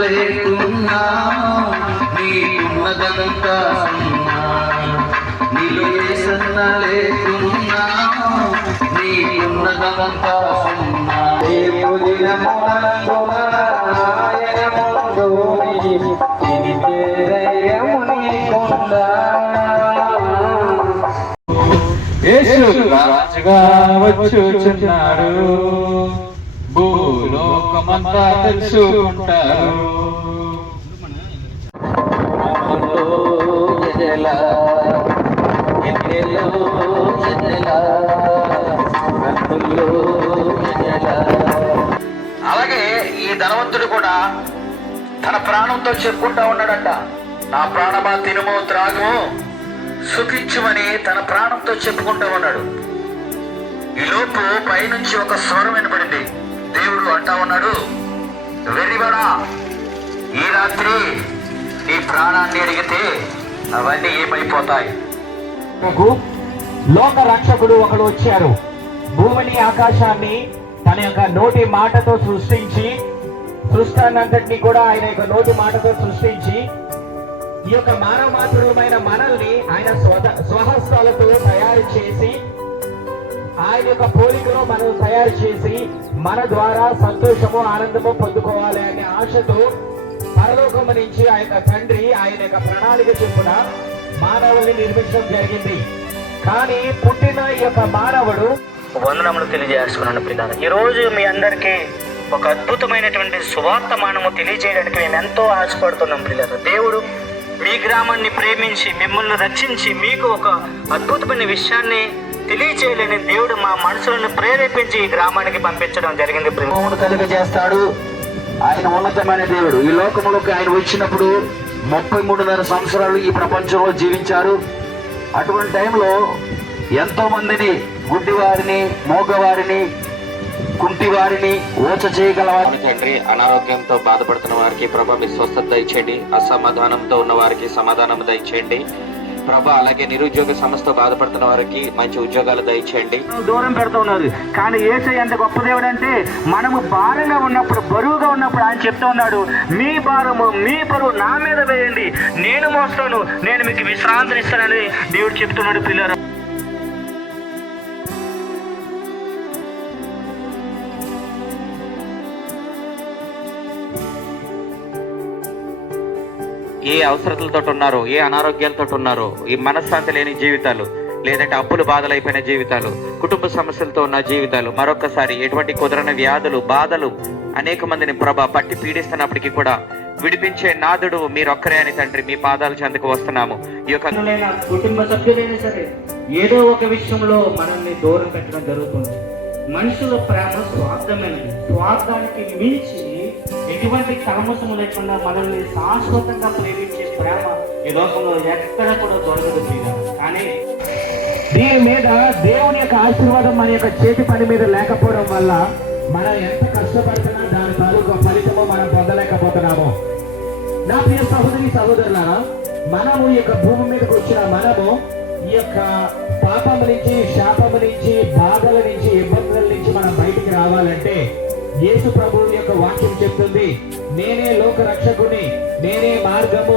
లేకున్నా నీకున్నదంతా సున్నా, నీలో ఏసన్న లేకున్నా నీకున్నదంతా సున్నా. దేవుని రాజుగా వచ్చుచున్నాడు, భూలోకమంతా తెలుసుకుంటారు. అలాగే ఈ ధనవంతుడు కూడా తన ప్రాణంతో చెప్పుకుంటా ఉన్నాడట, నా ప్రాణమా తినుము త్రాగుము సుఖించుమని తన ప్రాణంతో చెప్పుకుంటూ ఉన్నాడు. ఈ లోపు పైనుంచి ఒక స్వరం వినపడింది. దేవుడు అంటా ఉన్నాడు, వెర్రివాడా, ఈ రాత్రి నీ ప్రాణాన్ని అడిగితే అవన్నీ ఏమైపోతాయి. లోక రక్షకుడు ఒకడు వచ్చారు. భూమిని ఆకాశాన్ని తన యొక్క నోటి మాటతో సృష్టించి, సృష్టాన్నంతటినీ కూడా ఆయన యొక్క నోటి మాటతో సృష్టించి, ఈ యొక్క మానవ మాతృమైన మనల్ని ఆయన స్వహస్తాలతో తయారు చేసి, ఆయన యొక్క పోలికలో మనం తయారు చేసి మన ద్వారా సంతోషము ఆనందము పొందుకోవాలి అనే ఆశతో పరలోకము నుంచి ఆ యొక్క తండ్రి ఆయన యొక్క ప్రణాళిక చొప్పున మానవుల్ని నిర్మించడం జరిగింది. కానీ పుట్టిన ఈ యొక్క మానవుడు వందనములు తెలియజేసుకున్నాను పిల్లలు. ఈరోజు మీ అందరికీ ఒక అద్భుతమైనటువంటి సువార్తమానము తెలియజేయడానికి మేము ఎంతో ఆశపడుతున్నాం పిల్లలు. దేవుడు మీ గ్రామాన్ని ప్రేమించి మిమ్మల్ని రక్షించి మీకు ఒక అద్భుతమైన విషయాన్ని తెలియచేయలేని దేవుడు మా మనసులను ప్రేరేపించి ఈ గ్రామానికి పంపించడం జరిగింది. కలిగజేస్తాడు. ఆయన ఉన్నతమైన దేవుడు. ఈ లోకములోకి ఆయన వచ్చినప్పుడు 33.5 సంవత్సరాలు ఈ ప్రపంచంలో జీవించారు. అటువంటి టైంలో ఎంతో మందిని, గుడ్డివారిని, మోగవారిని, కుంటివారిని ఓచ చేయగలవారిని తండ్రి, అనారోగ్యంతో బాధపడుతున్న వారికి ప్రభా మీ స్వస్థత దయచేయండి. అసమాధానంతో ఉన్న వారికి సమాధానం దయచేయండి ప్రభా. అలాగే నిరుద్యోగ సమస్యతో బాధపడుతున్న వారికి మంచి ఉద్యోగాలు దయచేయండి. దూరం పెడుతూ ఉన్నారు. కానీ యేసయ్య ఎంత గొప్ప దేవుడు అంటే, మనము భారంగా ఉన్నప్పుడు, బరువుగా ఉన్నప్పుడు ఆయన చెప్తూ ఉన్నాడు, మీ భారము మీ బరువు నా మీద వేయండి, నేను మోస్తాను, నేను మీకు విశ్రాంతిని ఇస్తానని దేవుడు చెప్తున్నాడు పిల్లలు. ఏ అవసరతలతో ఉన్నారో, ఏ అనారోగ్యాలతో ఉన్నారో, ఈ మనశ్శాంతి లేని జీవితాలు, లేదంటే అప్పులు బాధలైపోయిన జీవితాలు, కుటుంబ సమస్యలతో ఉన్న జీవితాలు, మరొకసారి ఎటువంటి కుదరని వ్యాధులు, బాధలు అనేక మందిని ప్రభా పట్టి పీడిస్తున్నప్పటికీ కూడా విడిపించే నాదుడు మీరొక్కరే అని తండ్రి మీ పాదాల చెంతకు వస్తున్నాము. ఈ యొక్క కుటుంబ సభ్యులైనా సరే ఏదో ఒక విషయంలో మనల్ని దూరం పెట్టడం జరుగుతుంది. మనుషుల ప్రేమ స్వార్థమైనది. స్వార్థానికి మించి ఎటువంటి కల్మషము లేకుండా మనల్ని శాశ్వతంగా ప్రేమించే ప్రేమ ఈ లోకంలో ఎక్కడ కూడా దొరకదు. కానీ దీని మీద దేవుని యొక్క ఆశీర్వాదం మన యొక్క చేతి పని మీద లేకపోవడం వల్ల మనం ఎంత కష్టపడుతున్నా దాని తాలూకా ఫలితము మనం పొందలేకపోతున్నాము. నా ప్రియ సహోదరి సహోదరులారా, మనము ఈ యొక్క భూమి మీదకి వచ్చిన మనము ఈ యొక్క పాపము నుంచి, శాపము నుంచి, బాధల నుంచి, ఇబ్బందుల నుంచి మనం బయటికి రావాలంటే యేసు ప్రభువు యొక్క వాక్యం చెప్తుంది, నేనే లోక రక్షకుని, నేనే మార్గము,